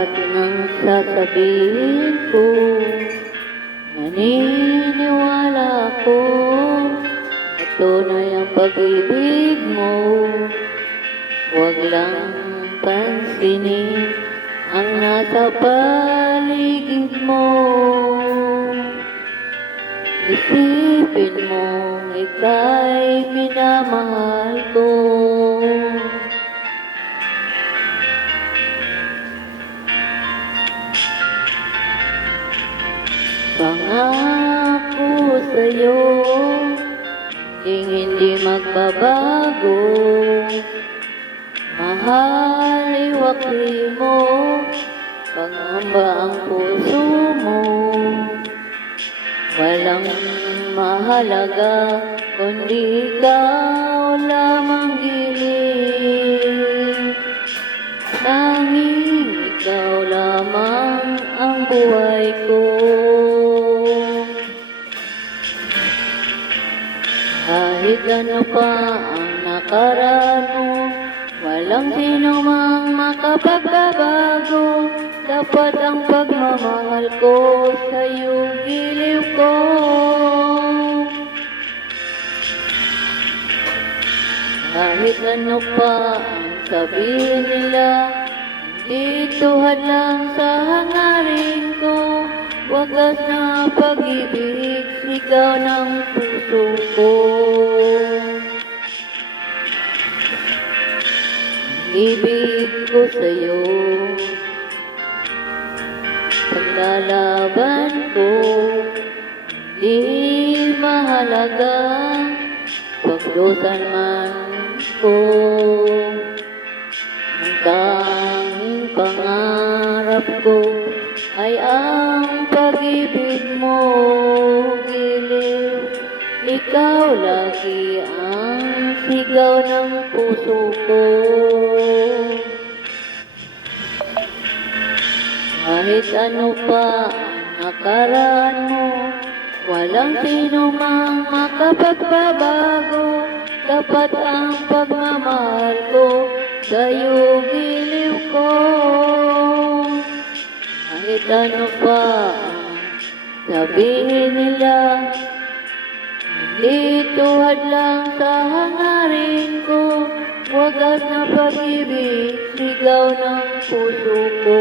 lahat ng sasabihin ko, naniniwala ako at tunay ang pag-ibig mo. Huwag lang pansinin ang nasa paligid mo. Isipin mong ika'y minamahal ko. Pangako sa'yo, hindi magbabago. Mahal, iwakli mo, pangamba ang puso mo. Walang mahalaga, kundi ikaw lamang giling. Tanging ikaw lamang ang buhay ko. Kahit ano pa ang nakaraan mo, walang sino mang makapagbabago. Dapat ang pagmamahal ko sa'yo giliw ko. Kahit ano pa ang sabihin nila, hindi tuhad lang sa hangarin ko. Wagas na pag-ibig, sigaw ng puso ko. Ibig ko sa'yo, paglalaban ko, di mahalaga, pagdusan man ko. Ang tanging pangarap ko ay ang pag-ibig mo, giliw. Ikaw lagi ang sigaw ng puso ko. Kahit ano pa ang nakaraan mo, walang sino mang makapagbabago. Dapat ang pagmamahal ko sa'yo giliw ko. Kahit ano pa ang sabihin nila, hindi tuhad lang sa hangarin ko. Wagas na pag-ibig, sigaw ng puso ko.